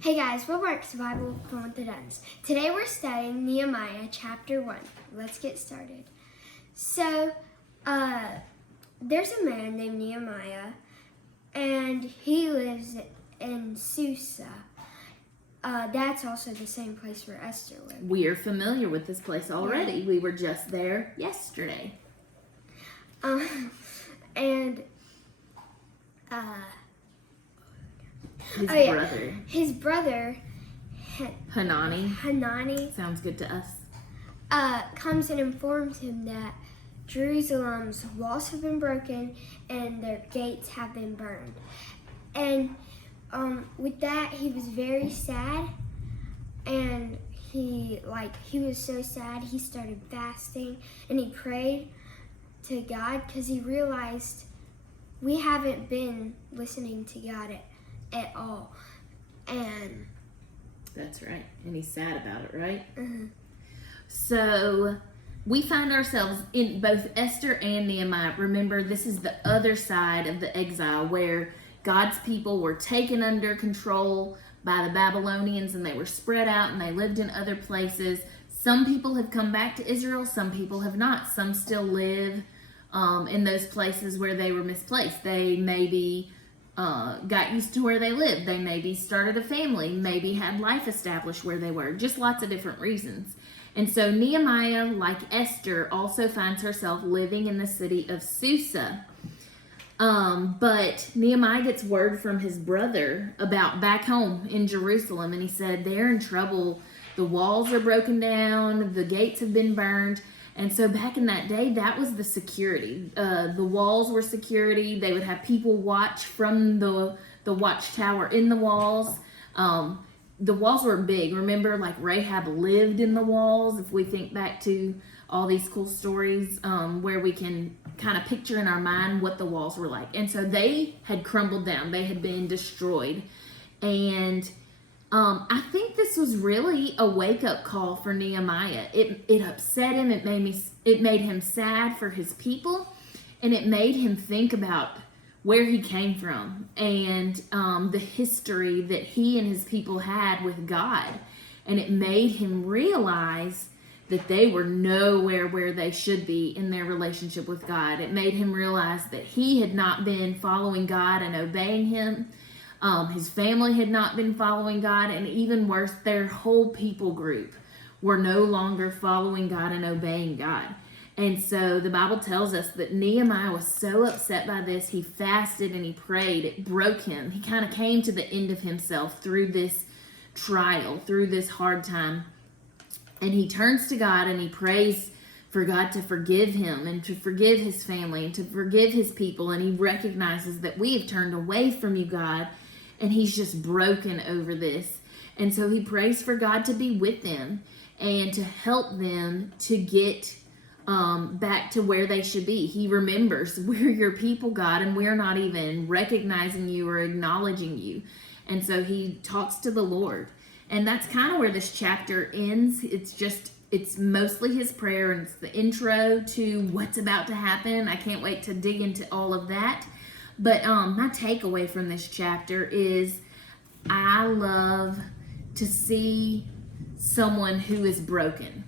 Hey guys, welcome back to Bible with the Dunns. Today we're studying Nehemiah chapter 1. Let's get started. So, there's a man named Nehemiah, and he lives in Susa. That's also the same place where Esther lived. We are familiar with this place already. Yeah. We were just there yesterday. His brother, Hanani, sounds good to us, comes and informs him that Jerusalem's walls have been broken and their gates have been burned. And with that, he was very sad, and he was so sad he started fasting and he prayed to God because he realized we haven't been listening to God at all. And that's right. And he's sad about it, right? Uh-huh. So we find ourselves in both Esther and Nehemiah. Remember, this is the other side of the exile where God's people were taken under control by the Babylonians and they were spread out and they lived in other places. Some people have come back to Israel, some people have not. Some still live in those places where they were misplaced. They maybe got used to where they lived. They maybe started a family, maybe had life established where they were. Just lots of different reasons. And so Nehemiah, like Esther, also finds herself living in the city of Susa. But Nehemiah gets word from his brother about back home in Jerusalem, and he said they're in trouble. The walls are broken down, the gates have been burned. And so back in that day, that was the security. The walls were security. They would have people watch from the watchtower in the walls. The walls were big. Remember, like Rahab lived in the walls. If we think back to all these cool stories where we can kind of picture in our mind what the walls were like. And so they had crumbled down. They had been destroyed. And I think this was really a wake-up call for Nehemiah. It upset him. It made him sad for his people, and it made him think about where he came from and the history that he and his people had with God. And it made him realize that they were nowhere where they should be in their relationship with God. It made him realize that he had not been following God and obeying him. His family had not been following God, and even worse, their whole people group were no longer following God and obeying God. And so the Bible tells us that Nehemiah was so upset by this, he fasted and he prayed. It broke him. He kind of came to the end of himself through this trial, through this hard time. And he turns to God and he prays for God to forgive him and to forgive his family and to forgive his people. And he recognizes that we have turned away from you, God. And he's just broken over this. And so he prays for God to be with them and to help them to get back to where they should be. He remembers, we're your people, God, and we're not even recognizing you or acknowledging you. And so he talks to the Lord. And that's kind of where this chapter ends. It's mostly his prayer, and it's the intro to what's about to happen. I can't wait to dig into all of that. But my takeaway from this chapter is I love to see someone who is broken.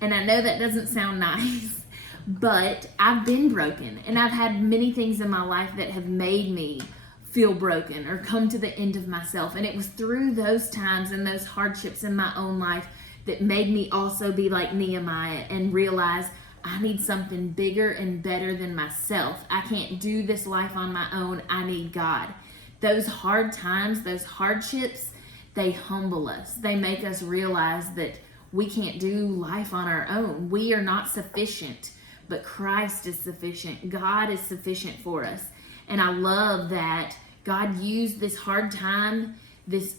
And I know that doesn't sound nice, but I've been broken. And I've had many things in my life that have made me feel broken or come to the end of myself. And it was through those times and those hardships in my own life that made me also be like Nehemiah and realize I need something bigger and better than myself. I can't do this life on my own. I need God. Those hard times, those hardships, they humble us. They make us realize that we can't do life on our own. We are not sufficient, but Christ is sufficient. God is sufficient for us. And I love that God used this hard time, this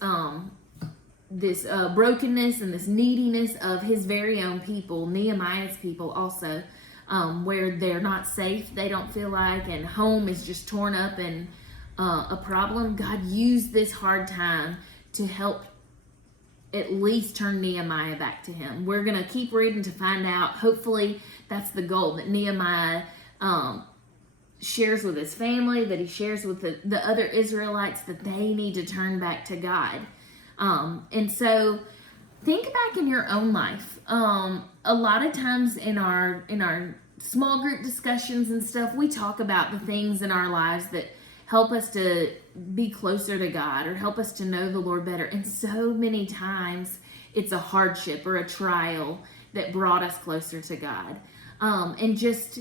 brokenness and this neediness of his very own people, Nehemiah's people also, where they're not safe, they don't feel like, and home is just torn up and a problem. God used this hard time to help at least turn Nehemiah back to him. We're going to keep reading to find out. Hopefully that's the goal, that Nehemiah shares with his family, that he shares with the other Israelites, that they need to turn back to God. And so think back in your own life. A lot of times in our small group discussions and stuff, we talk about the things in our lives that help us to be closer to God or help us to know the Lord better. And so many times it's a hardship or a trial that brought us closer to God. And just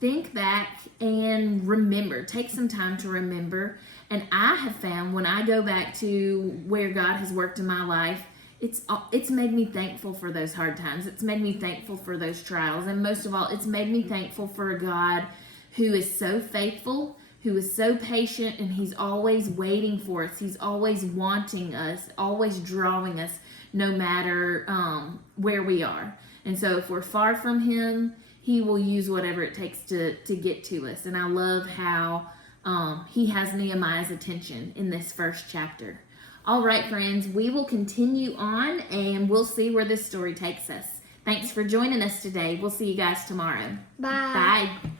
think back and remember. Take some time to remember. And I have found when I go back to where God has worked in my life, it's made me thankful for those hard times. It's made me thankful for those trials. And most of all, it's made me thankful for a God who is so faithful, who is so patient, and he's always waiting for us. He's always wanting us, always drawing us, no matter where we are. And so if we're far from him, he will use whatever it takes to get to us. And I love how he has Nehemiah's attention in this first chapter. All right, friends, we will continue on and we'll see where this story takes us. Thanks for joining us today. We'll see you guys tomorrow. Bye. Bye.